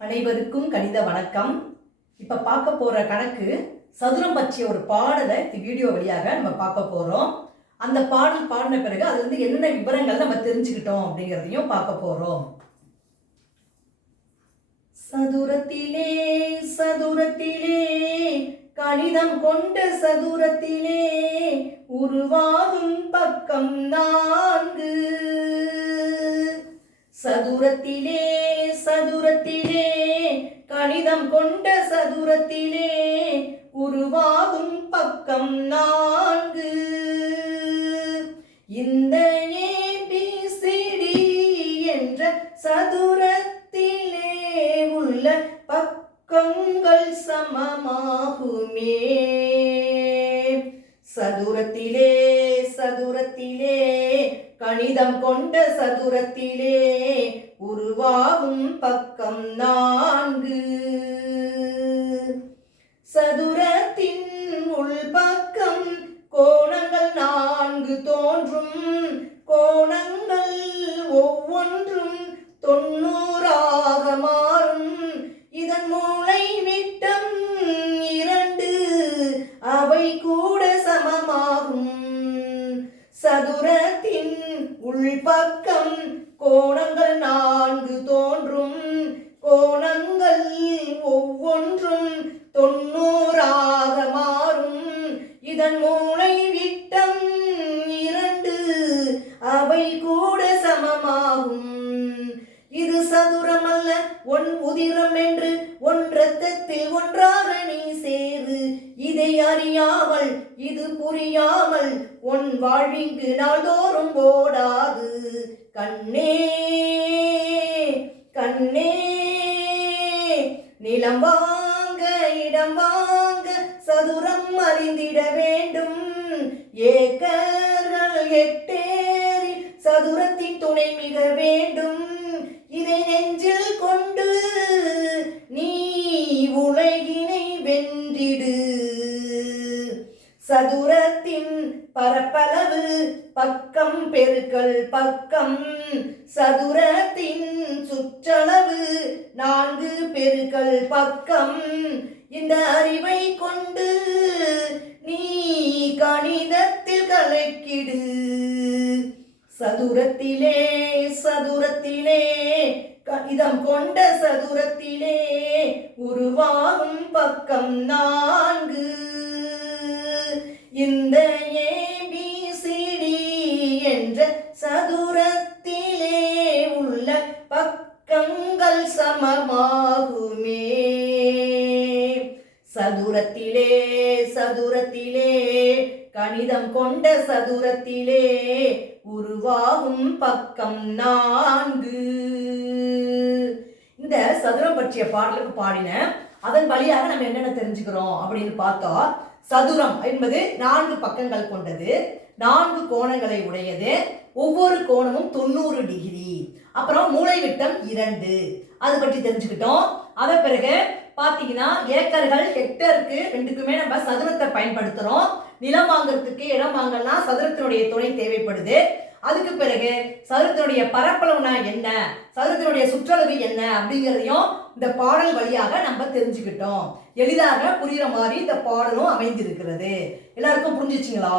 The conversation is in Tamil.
அனைவருக்கும் கணித வணக்கம். இப்போ பார்க்க போகிற கணக்கு சதுரம் பற்றிய ஒரு பாடலை இந்த வீடியோ வழியாக நம்ம பார்க்க போகிறோம் அந்த பாடல் பாடின பிறகு அது வந்து என்னென்ன விவரங்கள் நம்ம தெரிஞ்சுக்கிட்டோம் அப்படிங்கிறதையும் பார்க்க போகிறோம் சதுரத்திலே சதுரத்திலே கணிதம் கொண்ட சதுரத்திலே உருவாகும் பக்கம் நான்கு. சதுரத்திலே சதுரத்திலே கணிதம் கொண்ட சதுரத்திலே உருவாகும் பக்கம் நான்கு. இந்த ஏபிசிடி என்ற சதுரத்திலே உள்ள பக்கங்கள் சமமாகுமே. சதுரத்திலே சதுரத்திலே கணிதம் கொண்ட சதுரத்திலே உருவாகும் பக்கம் நான்கு. சதுரத்தின் உள்பக்கம் கோணங்கள் நான்கு தோன்றும். கோணங்கள் ஒவ்வொன்றும் தொண்ணூறாக மாறும். இதன் மூளை விட்டம் இரண்டு. அவை கூட சமம். சதுரத்தின் உள்பக்கம் கோணங்கள் நான்கு தோன்றும். கோணங்கள் ஒவ்வொன்றும் தொண்ணூறாக மாறும். இதன் மூலம் விட்டம் இரண்டு அவை கூட சமமாகும் சதுரமல்ல சதுரம் அல்ல ஒன் உதிரம் என்று ஒன்றத்தில் ஒன்றாக நீ சேரு. இதை அறியாமல் இது புரியாமல் உன் வாழ்விங்கு நாள்தோறும் போடாது கண்ணே கண்ணே நிலம் வாங்க இடம் வாங்க சதுரம் அறிந்திட வேண்டும். ஏக்கர்கள் எட்டே சதுரத்தின் பரப்பளவு பக்கம் பெருக்கல் பக்கம். சதுரத்தின் சுற்றளவு நான்கு பெருக்கல் பக்கம். இந்த அறிவை கொண்டு நீ கணிதத்தில் கலக்கிடு. சதுரத்திலே சதுரத்திலே கணிதம் கொண்ட சதுரத்திலே உருவாகும் பக்கம் நான் சமமாகுமே. சதுரத்திலே சதுரத்திலே கணிதம் கொண்ட சதுரத்திலே உருவாகும் பக்கம் நான்கு. இந்த சதுரம் பற்றிய பாடலுக்கு பாடின அதன் வழியாக நம்ம என்னென்ன தெரிஞ்சுக்கிறோம் அப்படின்னு பார்த்தா சதுரம் என்பது நான்கு பக்கங்கள் கொண்டது. நான்கு கோணங்களை உடையது. ஒவ்வொரு கோணமும் தொண்ணூறு டிகிரி. அப்புறம் மூளைவிட்டம் இரண்டு. அது பற்றி தெரிஞ்சுக்கிட்டோம். அதன் பிறகு பார்த்தீங்கன்னா ஏக்கர்கள் ஹெக்டருக்கு ரெண்டுக்குமே நம்ம சதுரத்தை பயன்படுத்துகிறோம் நிலம் வாங்குறதுக்கு இடம் வாங்கலாம் சதுரத்தினுடைய துணை தேவைப்படுது. அதுக்கு பிறகு சதுரத்தினுடைய பரப்பளவுனா என்ன? சதுரத்தினுடைய சுற்றளவு என்ன? அப்படிங்கிறதையும் இந்த பாடல் வழியாக நம்ம தெரிஞ்சுக்கிட்டோம். எளிதாக புரியுற மாதிரி இந்த பாடலும் அமைந்திருக்கிறது. எல்லாருக்கும் புரிஞ்சிச்சிங்களா?